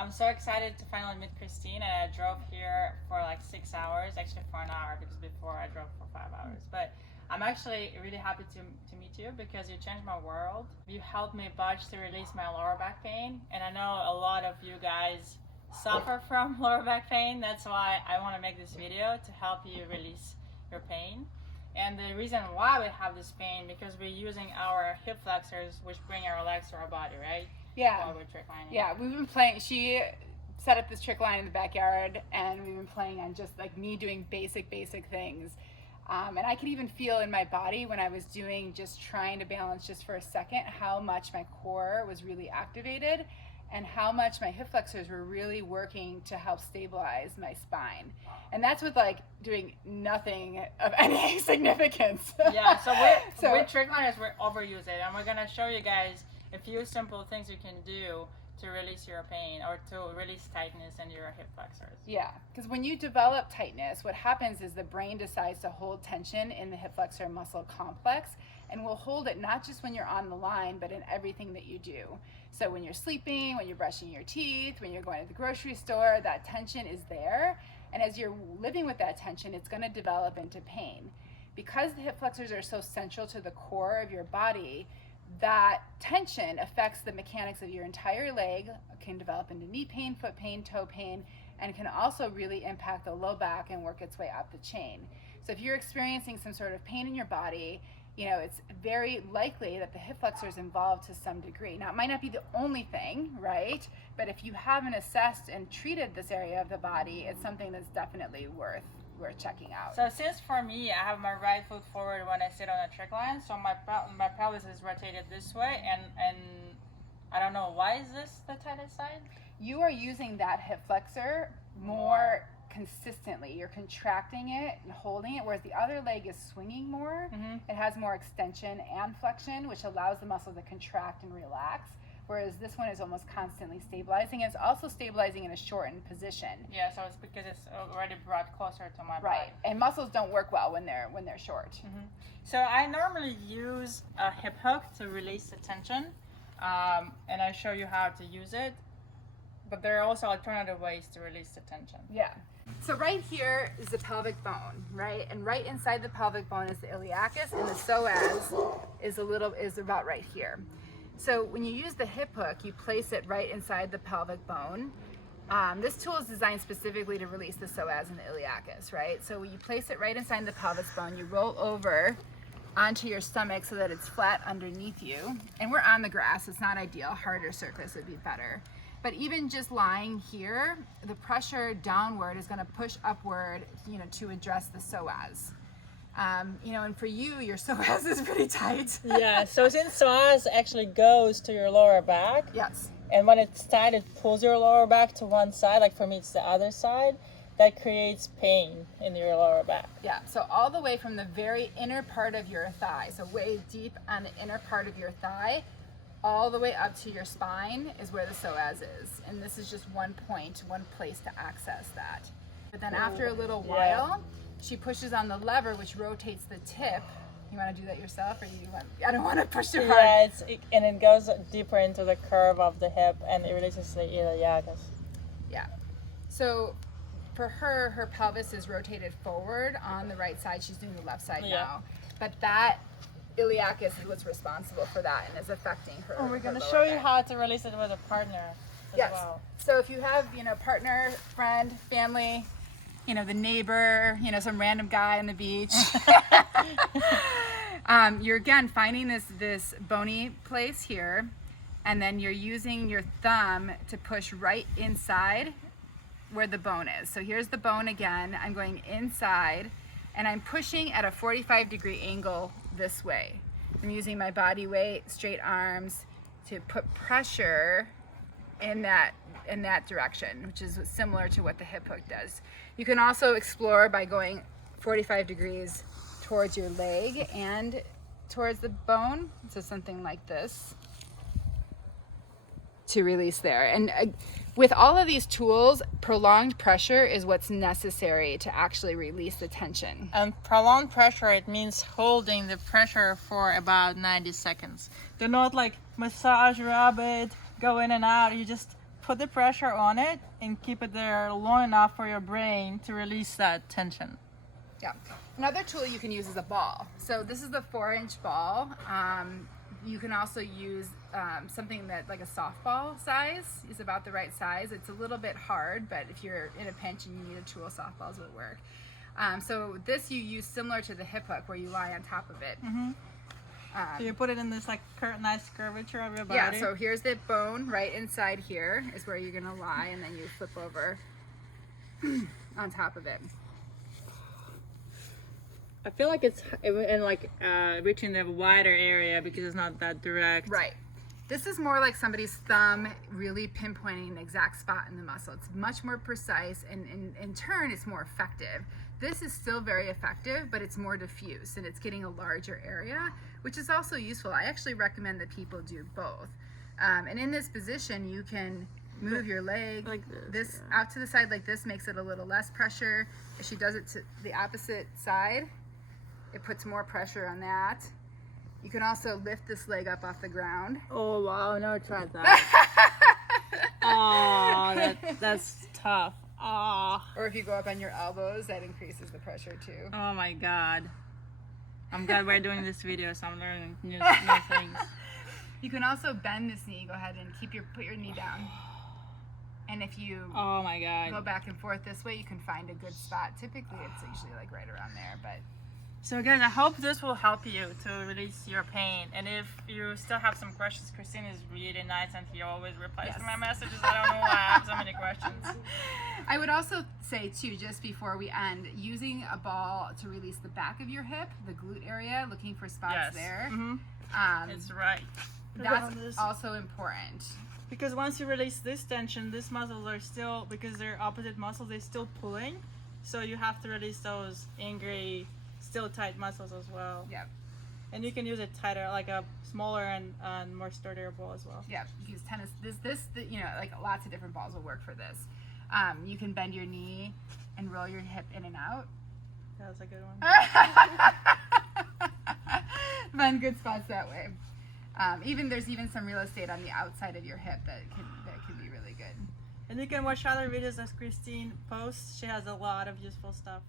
I'm so excited to finally meet Christine, and I drove here for like 6 hours, actually for an hour, because before I drove for 5 hours. But I'm actually really happy to meet you because you changed my world. You helped me budge to release my lower back pain, and I know a lot of you guys suffer from lower back pain. That's why I want to make this video to help you release your pain. And the reason why we have this pain because we're using our hip flexors, which bring our legs to our body, right? Yeah. While we're trick lining. Yeah, we've been playing. She set up this trick line in the backyard, and we've been playing on just like me doing basic things. And I could even feel in my body when I was doing just trying to balance just for a second how much my core was really activated and how much my hip flexors were really working to help stabilize my spine. And that's with like doing nothing of any significance. Yeah, so with trick liners, we overuse it. And we're going to show you guys a few simple things you can do to release your pain or to release tightness in your hip flexors. Yeah, because when you develop tightness, what happens is the brain decides to hold tension in the hip flexor muscle complex, and will hold it not just when you're on the line, but in everything that you do. So when you're sleeping, when you're brushing your teeth, when you're going to the grocery store, that tension is there. And as you're living with that tension, it's going to develop into pain. Because the hip flexors are so central to the core of your body, that tension affects the mechanics of your entire leg, can develop into knee pain, foot pain, toe pain, and can also really impact the low back and work its way up the chain. So if you're experiencing some sort of pain in your body, you know, it's very likely that the hip flexor is involved to some degree. Now, it might not be the only thing, right? But if you haven't assessed and treated this area of the body, it's something that's definitely worth checking out. So since for me, I have my right foot forward when I sit on a trick line, so my pelvis is rotated this way, and I don't know, why is this the tightest side? You are using that hip flexor more consistently. You're contracting it and holding it, whereas the other leg is swinging more. Mm-hmm. It has more extension and flexion, which allows the muscle to contract and relax. Whereas this one is almost constantly stabilizing. It's also stabilizing in a shortened position. Yeah, so it's because it's already brought closer to my body. Right, and muscles don't work well when they're short. Mm-hmm. So I normally use a hip hook to release the tension, and I show you how to use it. But there are also alternative ways to release the tension. Yeah. So right here is the pelvic bone, right? And right inside the pelvic bone is the iliacus, and the psoas is about right here. So when you use the hip hook, you place it right inside the pelvic bone. This tool is designed specifically to release the psoas and the iliacus, right? So when you place it right inside the pelvic bone, you roll over onto your stomach so that it's flat underneath you. And we're on the grass, it's not ideal. Harder surface would be better. But even just lying here, the pressure downward is going to push upward, you know, to address the psoas. You know, and for you, your psoas is pretty tight. Yeah, so since psoas actually goes to your lower back, Yes. and when it's tight, it pulls your lower back to one side, like for me, it's the other side, that creates pain in your lower back. Yeah, so all the way from the very inner part of your thigh, so way deep on the inner part of your thigh, all the way up to your spine is where the psoas is. And this is just one point, one place to access that. But then after a little while, she pushes on the lever, which rotates the tip. You want to do that yourself, or you want? I don't want to push too hard. Yeah, and it goes deeper into the curve of the hip, and it releases the iliacus. Yeah. So for her, her pelvis is rotated forward on the right side. She's doing the left side now. But that iliacus is what's responsible for that and is affecting her. Oh, we're her going to lower show you back. how to release it with a partner as well. So if you have, you know, partner, friend, family, you know, the neighbor, you know, some random guy on the beach, you're again finding this bony place here, and then you're using your thumb to push right inside where the bone is. So here's the bone again. I'm going inside, and I'm pushing at a 45-degree angle this way. I'm using my body weight, straight arms, to put pressure in that direction, which is similar to what the hip hook does. You can also explore by going 45 degrees towards your leg and towards the bone, so something like this, to release there. And with all of these tools, prolonged pressure is what's necessary to actually release the tension. And prolonged pressure, it means holding the pressure for about 90 seconds. Do not like massage, rub it, go in and out. You just put the pressure on it and keep it there long enough for your brain to release that tension. Yeah. Another tool you can use is a ball. So this is the 4-inch ball. You can also use something that like a softball size is about the right size. It's a little bit hard, but if you're in a pinch and you need a tool, softballs will work. So this you use similar to the hip hook where you lie on top of it. So you put it in this like nice curvature of your body. Yeah, so here's the bone right inside here is where you're gonna lie, and then you flip over on top of it. I feel like it's in like reaching the wider area because it's not that direct. Right. This is more like somebody's thumb really pinpointing the exact spot in the muscle. It's much more precise, and in turn it's more effective. This is still very effective, but it's more diffuse and it's getting a larger area, which is also useful. I actually recommend that people do both. And in this position, you can move your leg like this out to the side like this, makes it a little less pressure. If she does it to the opposite side, it puts more pressure on that. You can also lift this leg up off the ground. Oh wow, I never tried that. Oh, that's tough. Oh. Or if you go up on your elbows, that increases the pressure too. Oh my god. I'm glad we're doing this video, so I'm learning new things. You can also bend this knee. Go ahead and put your knee down. And if you Oh my god. go back and forth this way, you can find a good spot. Typically, it's usually like right around there, but So guys, I hope this will help you to release your pain. And if you still have some questions, Christine is really nice and she always replies to my messages. I don't know why I have so many questions. I would also say too, just before we end, using a ball to release the back of your hip, the glute area, looking for spots there. It's right. That's also important. Because once you release this tension, these muscles are still, because they're opposite muscles, they're still pulling. So you have to release those angry, still tight muscles as well. Yep. And you can use it tighter, like a smaller and more sturdier ball as well. Yeah, use tennis. You know, like lots of different balls will work for this. You can bend your knee and roll your hip in and out. That's a good one. Find good spots that way. There's even some real estate on the outside of your hip that can be really good. And you can watch other videos as Christine posts. She has a lot of useful stuff.